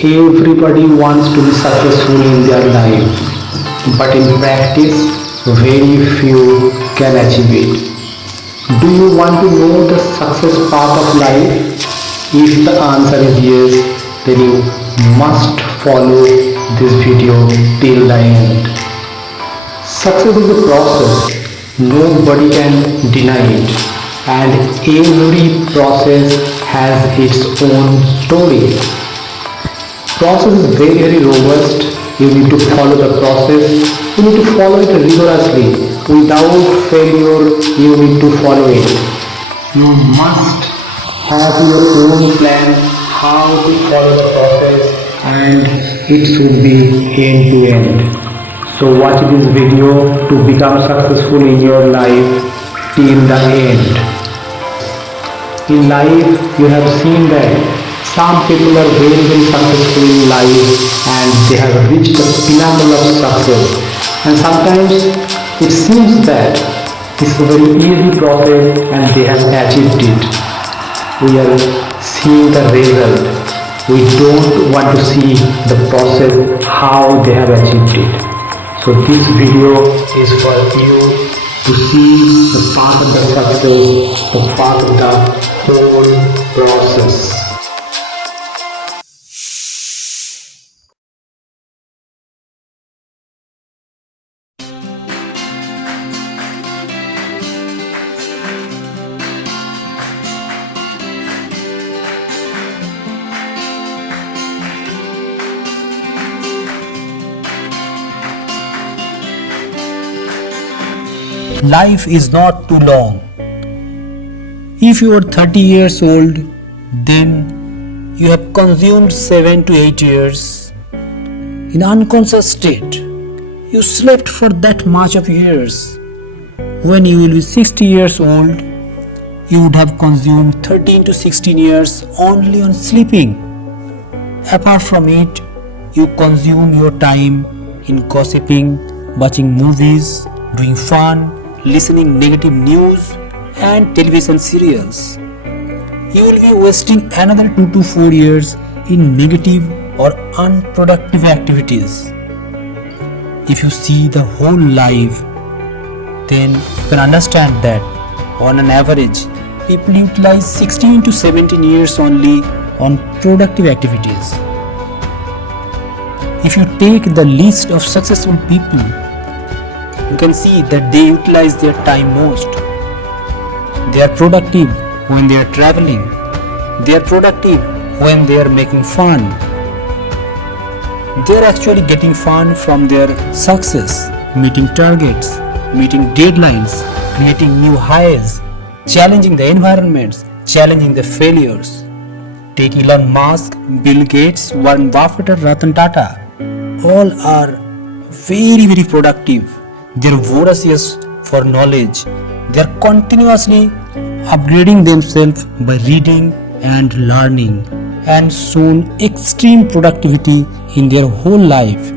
Everybody wants to be successful in their life, but in practice, very few can achieve it. Do you want to know the success path of life? If the answer is yes, then you must follow this video till the end. Success is a process, nobody can deny it, and every process has its own story. Process is very robust. You need to follow the process. You need to follow it rigorously. Without failure, you need to follow it. You must have your own plan how to follow the process, and it should be end to end. So watch this video to become successful in your life till the end. In life, you have seen that some people are very successful in life and they have reached the pinnacle of success. And sometimes it seems that it's a very easy process and they have achieved it. We are seeing the result. We don't want to see the process, how they have achieved it. So this video is for you to see the path of the success, the path of the whole process. Life is not too long. If you are 30 years old, then you have consumed 7 to 8 years in unconscious state. You slept for that much of years. When you will be 60 years old, you would have consumed 13 to 16 years only on sleeping. Apart from it, you consume your time in gossiping, watching movies, doing fun, listening negative news and television serials. You will be wasting another 2 to 4 years in negative or unproductive activities. If you see the whole life, then you can understand that on an average, people utilize 16 to 17 years only on productive activities. If you take the list of successful people, you can see that they utilize their time most. They are productive when they are traveling. They are productive when they are making fun. They are actually getting fun from their success, meeting targets, meeting deadlines, creating new highs, challenging the environments, challenging the failures. Take Elon Musk, Bill Gates, Warren Buffett, or Ratan Tata. All are very productive. They are voracious for knowledge. They are continuously upgrading themselves by reading and learning, and shown extreme productivity in their whole life.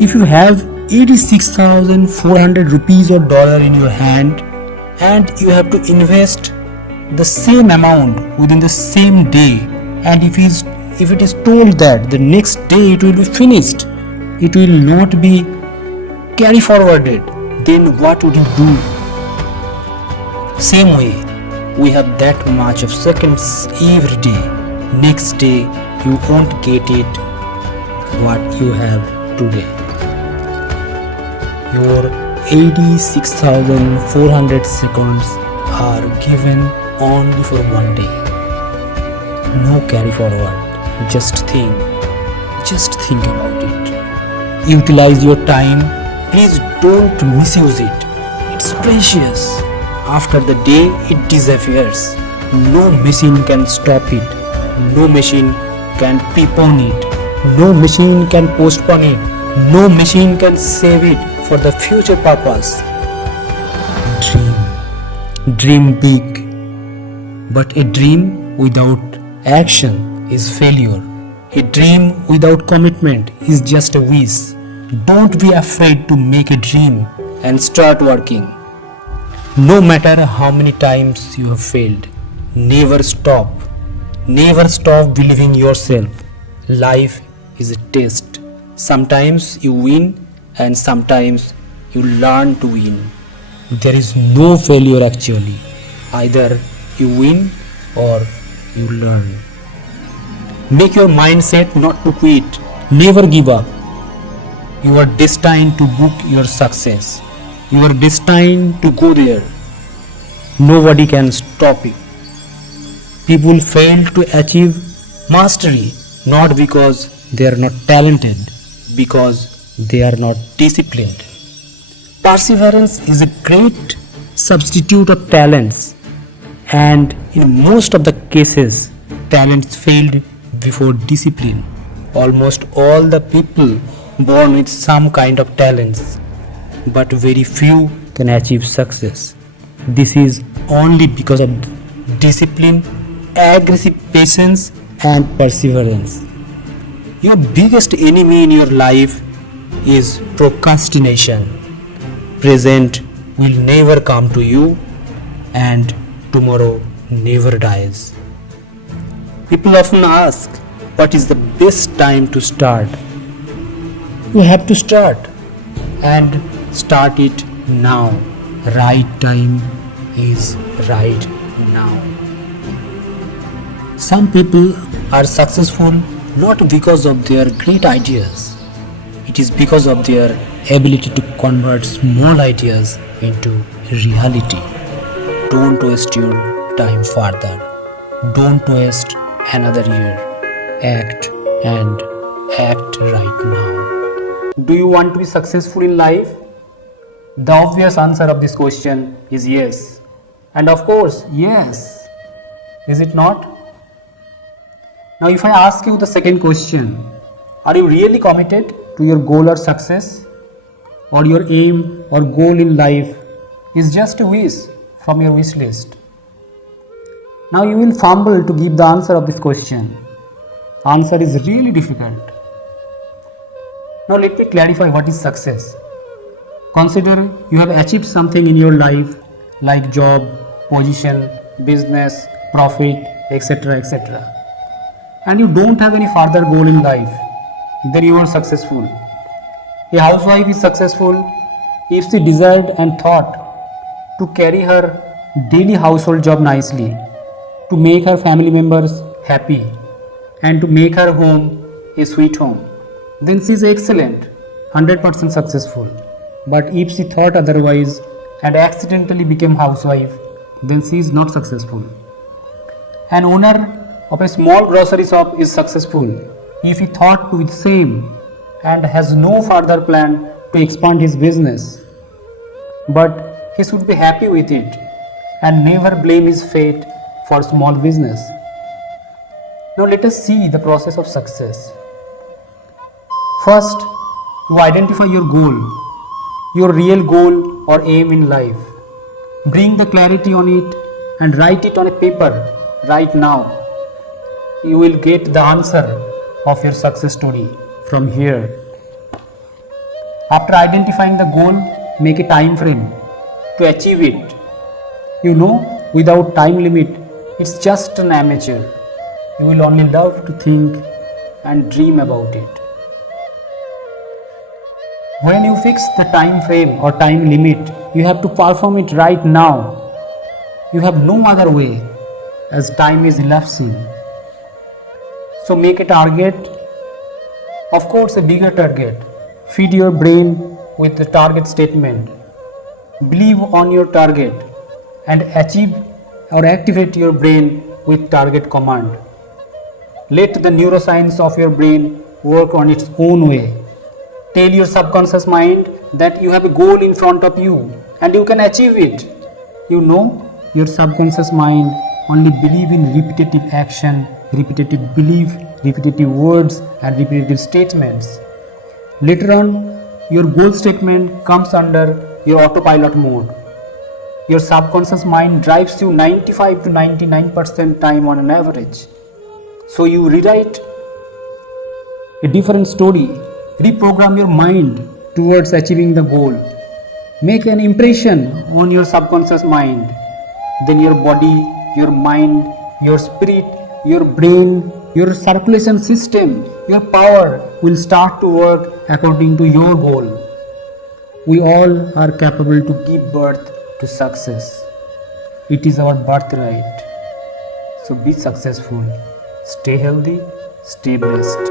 If you have 86,400 rupees or dollar in your hand and you have to invest the same amount within the same day, and if it is told that the next day it will be finished, it will not be carry forwarded, then what would you do? Same way, we have that much of seconds every day. Next day, you won't get it what you have today. Your 86,400 seconds are given only for one day. No carry forward. Just think about it. Utilize your time. Please don't misuse it. It's precious. After the day, it disappears. No machine can stop it. No machine can prepone it. No machine can postpone it. No machine can save it for the future purpose. Dream big. But a dream without action is failure. A dream without commitment is just a wish. Don't be afraid to make a dream and start working. No matter how many times you have failed, never stop. Never stop believing yourself. Life is a test. Sometimes you win and sometimes you learn to win. There is no failure actually. Either you win or you learn. Make your mindset not to quit. Never give up. You are destined to book your success. You are destined to go there. Nobody can stop you. People fail to achieve mastery not because they are not talented, because they are not disciplined. Perseverance is a great substitute of talents, and in most of the cases, talents failed before discipline. Almost all the people born with some kind of talents, but very few can achieve success. This is only because of discipline, aggressive patience, and perseverance. Your biggest enemy in your life is procrastination. Present will never come to you, and tomorrow never dies. People often ask, what is the best time to start? You have to start, and start it now. Right time is right now. Some people are successful not because of their great ideas. It is because of their ability to convert small ideas into reality. Don't waste your time further. Don't waste another year. Act and act right now. Do you want to be successful in life? The obvious answer of this question is yes. And of course, yes. Is it not? Now, if I ask you the second question, are you really committed to your goal or success? Or your aim or goal in life is just a wish from your wish list? Now, you will fumble to give the answer of this question. Answer is really difficult. Now, let me clarify what is success. Consider you have achieved something in your life like job, position, business, profit, etc. etc. And you don't have any further goal in life, then you are successful. A housewife is successful if she desired and thought to carry her daily household job nicely, to make her family members happy, and to make her home a sweet home. Then she is excellent, 100% successful. But if she thought otherwise and accidentally became housewife, then she is not successful. An owner of a small grocery shop is successful if he thought to do the same and has no further plan to expand his business. But he should be happy with it and never blame his fate for small business. Now let us see the process of success. First, you identify your goal, your real goal or aim in life. Bring the clarity on it and write it on a paper right now. You will get the answer of your success story from here. After identifying the goal, make a time frame to achieve it. You know, without time limit, it's just an amateur. You will only love to think and dream about it. When you fix the time frame or time limit, you have to perform it right now. You have no other way as time is elapsing. So make a target, of course a bigger target. Feed your brain with the target statement. Believe on your target and achieve or activate your brain with target command. Let the neuroscience of your brain work on its own way. Tell your subconscious mind that you have a goal in front of you and you can achieve it. You know, your subconscious mind only believe in repetitive action, repetitive belief, repetitive words and repetitive statements. Later on, your goal statement comes under your autopilot mode. Your subconscious mind drives you 95 to 99% time on an average. So you rewrite a different story, reprogram your mind towards achieving the goal. Make an impression on your subconscious mind. Then your body, your mind, your spirit, your brain, your circulation system your power will start to work according to your goal. We all are capable to give birth to success. It is our birthright. So be successful, stay healthy, stay blessed.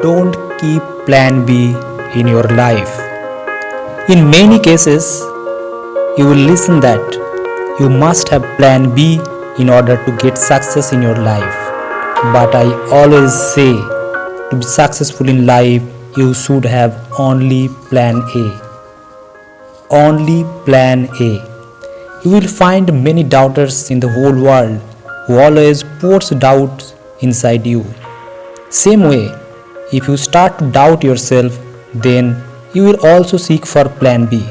Don't keep plan B in your life. In many cases, you will listen that you must have plan B in order to get success in your life. But I always say, to be successful in life, you should have only plan A. Only plan A. You will find many doubters in the whole world who always puts doubts inside you. Same way, if you start to doubt yourself, then you will also seek for plan B.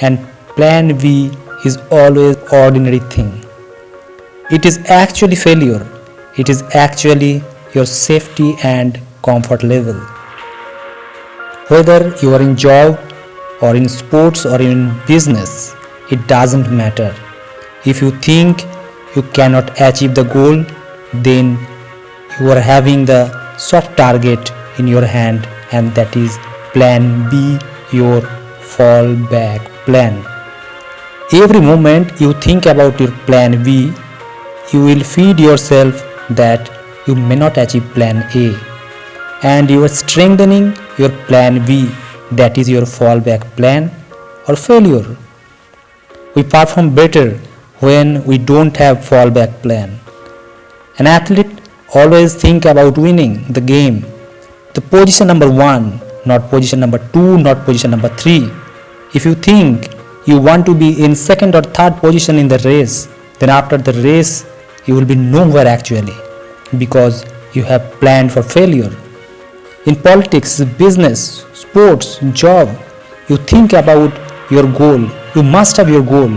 And plan B is always ordinary thing. It is actually failure. It is actually your safety and comfort level. Whether you are in job or in sports or in business, it doesn't matter. If you think you cannot achieve the goal, then you are having the soft target in your hand, and that is plan B, your fallback plan. Every moment you think about your plan B, you will feed yourself that you may not achieve plan A, and you are strengthening your plan B, that is your fallback plan or failure. We perform better when we don't have fallback plan. An athlete always think about winning the game, the position number 1, not position number 2, not position number 3. If you think you want to be in second or third position in the race, then after the race you will be nowhere actually, because you have planned for failure. In politics, business, sports, job, you think about your goal. You must have your goal.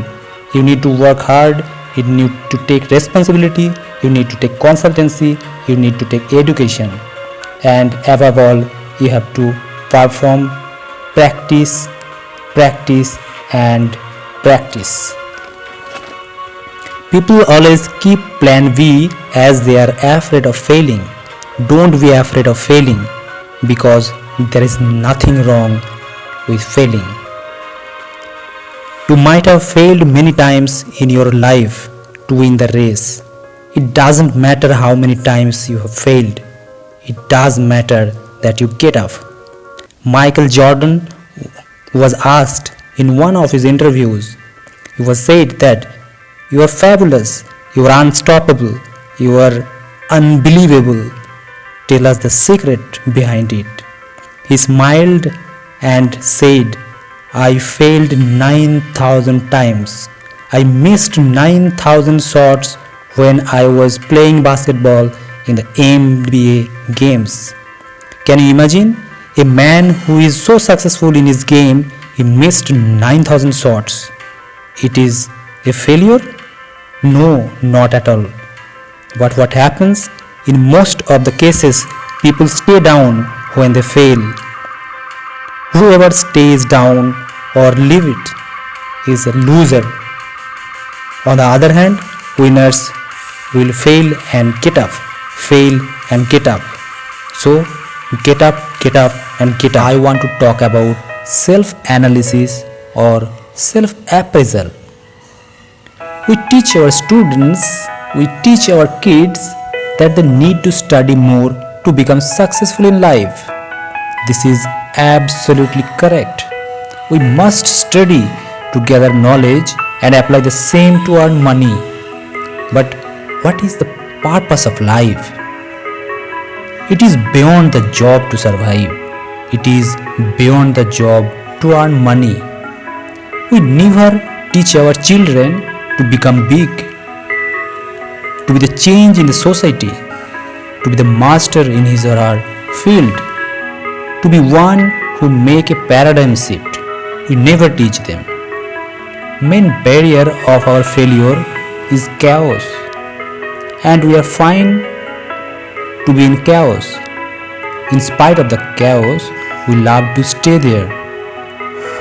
You need to work hard, you need to take responsibility, you need to take consultancy, you need to take education, and above all, you have to perform, practice, and practice. People always keep plan B as they are afraid of failing. Don't be afraid of failing, because there is nothing wrong with failing. You might have failed many times in your life to win the race. It doesn't matter how many times you have failed. It does matter that you get up. Michael Jordan was asked in one of his interviews, he was said that you are fabulous, you are unstoppable, you are unbelievable. Tell us the secret behind it. He smiled and said, I failed 9,000 times. I missed 9,000 shots when I was playing basketball in the NBA games. Can you imagine? A man who is so successful in his game, he missed 9,000 shots. It is a failure? No, not at all. But what happens? In most of the cases, people stay down when they fail. Whoever stays down or leave it is a loser. On the other hand, winners will fail and get up, fail and get up. So, get up and get up. I want to talk about self-analysis or self-appraisal. We teach our students, we teach our kids that they need to study more to become successful in life. This is absolutely correct. We must study to gather knowledge and apply the same to earn money. But what is the purpose of life? It is beyond the job to survive. It is beyond the job to earn money. We never teach our children to become big, to be the change in the society, to be the master in his or her field, to be one who make a paradigm shift. We never teach them. Main barrier of our failure is chaos, and we are fine to be in chaos. In spite of the chaos, we love to stay there.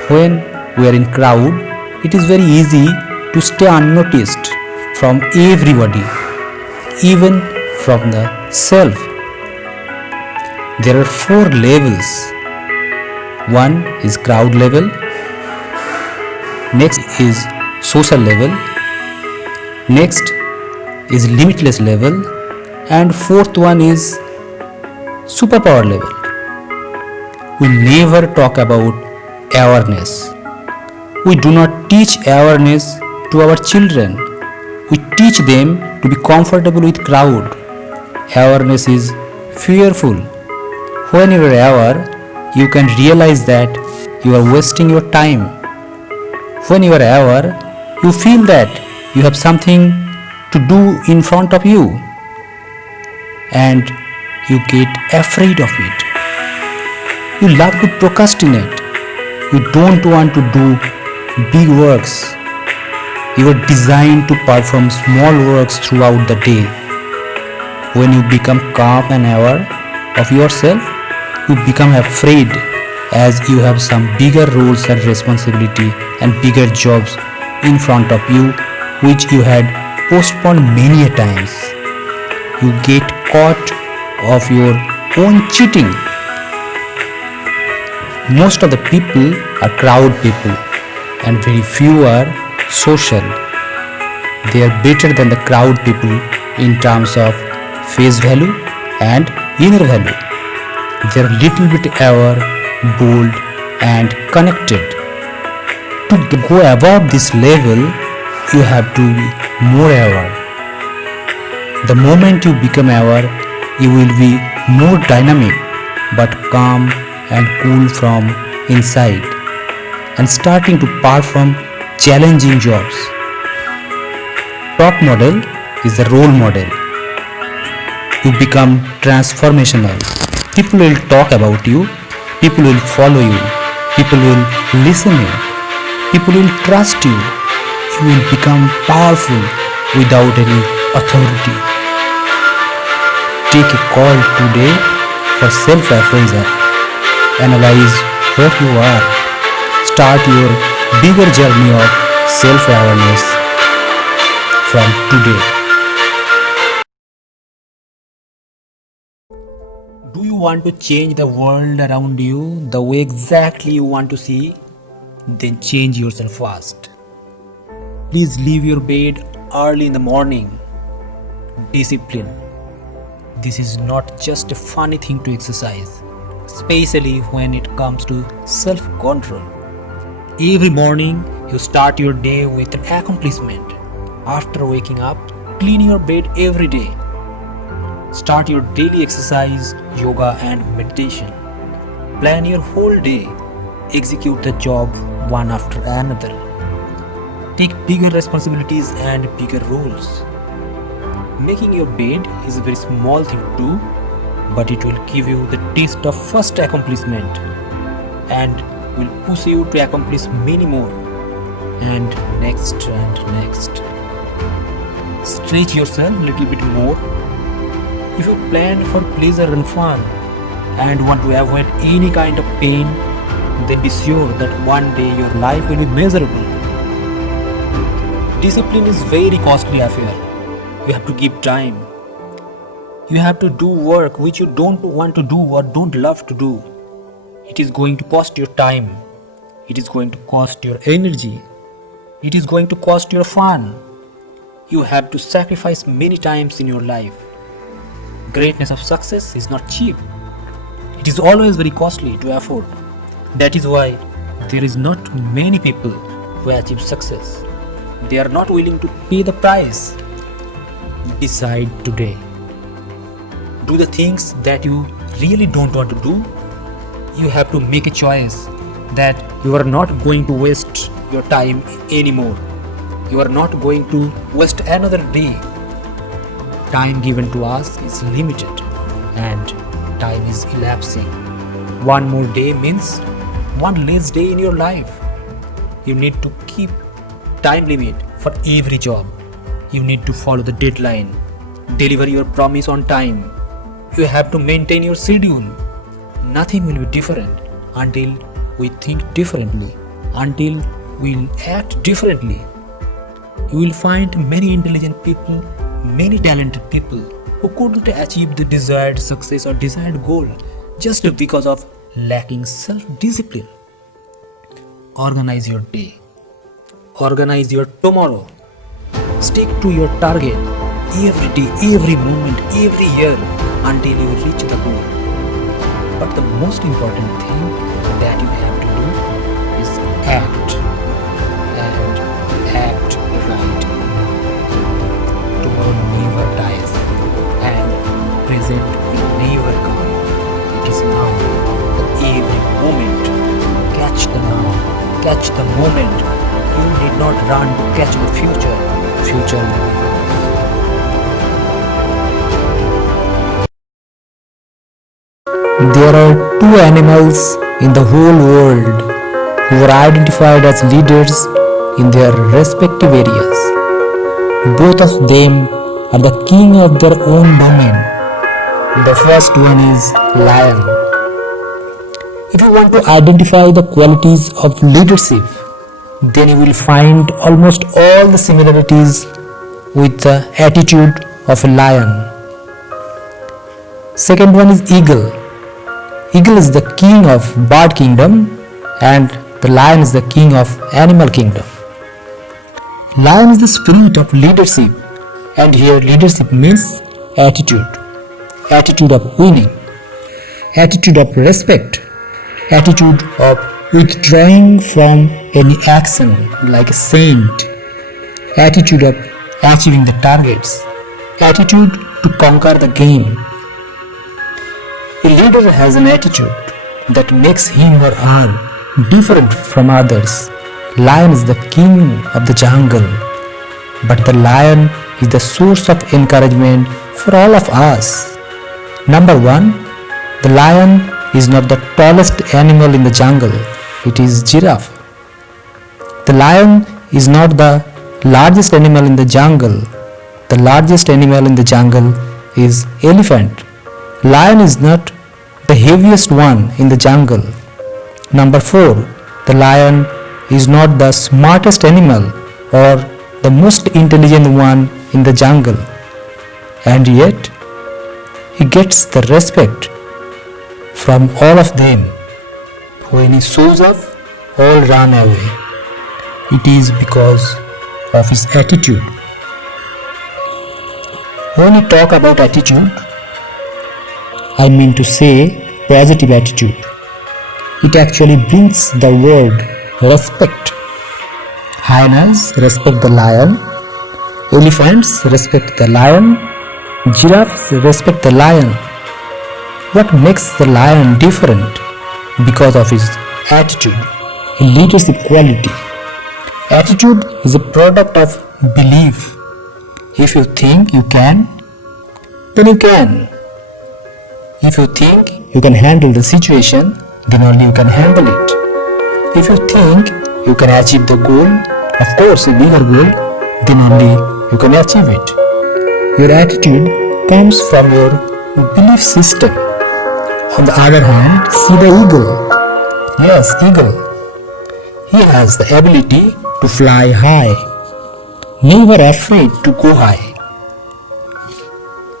When we are in crowd, it is very easy to stay unnoticed from everybody, even from the self. There are four levels. One is crowd level, next is social level, next is limitless level, and fourth one is superpower level. We never talk about awareness. We do not teach awareness to our children. We teach them to be comfortable with crowd. Awareness is fearful. When you are aware, you can realize that you are wasting your time. When you are aware, you feel that you have something to do in front of you, and you get afraid of it. You love to procrastinate. You don't want to do big works. You are designed to perform small works throughout the day. When you become calm and aware of yourself, you become afraid as you have some bigger roles and responsibility and bigger jobs in front of you which you had postponed many a times. You get caught of your own cheating. Most of the people are crowd people and very few are social. They are better than the crowd people in terms of face value and inner value. They are little bit aware, bold and connected. To go above this level, you have to be more aware. The moment you become aware, you will be more dynamic but calm and cool from inside and starting to perform challenging jobs. Top model is the role model. You become transformational. People will talk about you, people will follow you, people will listen you, people will trust you. You will become powerful without any authority. Take a call today for self-appraisal. Analyze what you are. Start your bigger journey of self-awareness from today. Do you want to change the world around you the way exactly you want to see? Then change yourself fast. Please leave your bed early in the morning. Discipline. This is not just a funny thing to exercise, especially when it comes to self-control. Every morning you start your day with an accomplishment. After waking up, clean your bed every day. Start your daily exercise, yoga and meditation. Plan your whole day. Execute the job one after another. Take bigger responsibilities and bigger roles. Making your bed is a very small thing to do, but it will give you the taste of first accomplishment and will push you to accomplish many more and next and next. Stretch yourself a little bit more. If you plan for pleasure and fun and want to avoid any kind of pain, then be sure that one day your life will be miserable. Discipline is very costly affair. You have to give time. You have to do work which you don't want to do or don't love to do. It is going to cost your time. It is going to cost your energy. It is going to cost your fun. You have to sacrifice many times in your life. Greatness of success is not cheap. It is always very costly to afford. That is why there is not many people who achieve success. They are not willing to pay the price. Decide today. Do the things that you really don't want to do. You have to make a choice that you are not going to waste your time anymore. You are not going to waste another day. Time given to us is limited and time is elapsing. One more day means one less day in your life. You need to keep time limit for every job. You need to follow the deadline. Deliver your promise on time. You have to maintain your schedule. Nothing will be different until we think differently, until we act differently. You will find many intelligent people, many talented people who couldn't achieve the desired success or desired goal just because of lacking self-discipline. Organize your day. Organize your tomorrow. Stick to your target every day, every moment, every year until you reach the goal. But the most important thing that you have to do is act, and act right now. Tomorrow never dies and present will never come. It is now. Every moment. Catch the now. Catch the moment. You need not run to catch the future. Future will be yours. There are two animals in the whole world who were identified as leaders in their respective areas. Both of them are the king of their own domain. The first one is lion. If you want to identify the qualities of leadership, then you will find almost all the similarities with the attitude of a lion. Second one is eagle. Eagle is the king of bird kingdom and the lion is the king of animal kingdom. Lion is the spirit of leadership, and here leadership means attitude. Attitude of winning, attitude of respect, attitude of withdrawing from any action like a saint, attitude of achieving the targets, attitude to conquer the game. A leader has an attitude that makes him or her different from others. Lion is the king of the jungle, but the lion is the source of encouragement for all of us. Number one, the lion is not the tallest animal in the jungle, it is giraffe. The lion is not the largest animal in the jungle. The largest animal in the jungle is elephant. Lion is not the heaviest one in the jungle. Number 4. The lion is not the smartest animal or the most intelligent one in the jungle. And yet, he gets the respect from all of them. When he shows up, all run away. It is because of his attitude. When we talk about attitude, I mean to say positive attitude. It actually brings the word respect. Hyenas respect the lion, elephants respect the lion, giraffes respect the lion. What makes the lion different? Because of his attitude, a leadership quality. Attitude is a product of belief. If you think you can, then you can. If you think you can handle the situation, then only you can handle it. If you think you can achieve the goal, of course a bigger goal, then only you can achieve it. Your attitude comes from your belief system. On the other hand, see the eagle. Yes, eagle. He has the ability to fly high, never afraid to go high.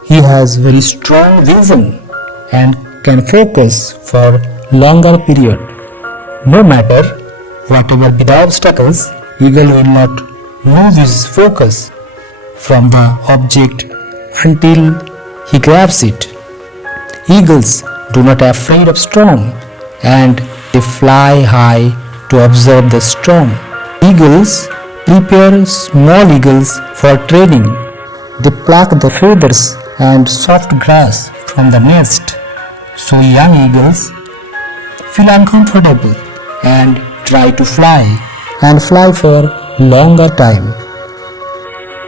He has very strong vision and can focus for longer period. No matter whatever be the obstacles, eagle will not move his focus from the object until he grabs it. Eagles do not afraid of storm and they fly high to observe the storm. Eagles prepare small eagles for training. They pluck the feathers and soft grass from the nest, so young eagles feel uncomfortable and try to fly for longer time.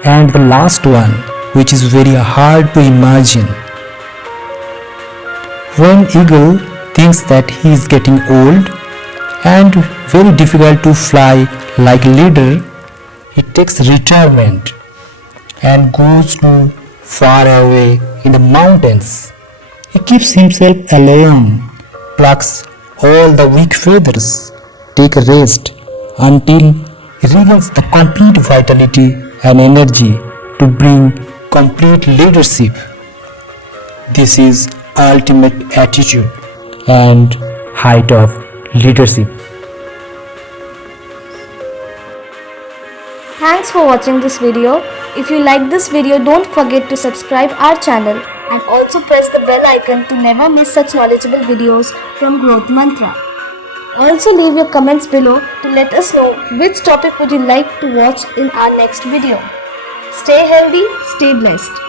And the last one, which is very hard to imagine. When eagle thinks that he is getting old and very difficult to fly like leader, he takes retirement and goes to far away in the mountains. He keeps himself alone, plucks all the weak feathers, take a rest until he regains the complete vitality and energy to bring complete leadership. This is ultimate attitude. and height of leadership. Thanks for watching this video. If you like this video, don't forget to subscribe our channel and also press the bell icon to never miss such knowledgeable videos from Growth Mantra. Also leave your comments below to let us know which topic would you like to watch in our next video. Stay healthy, stay blessed.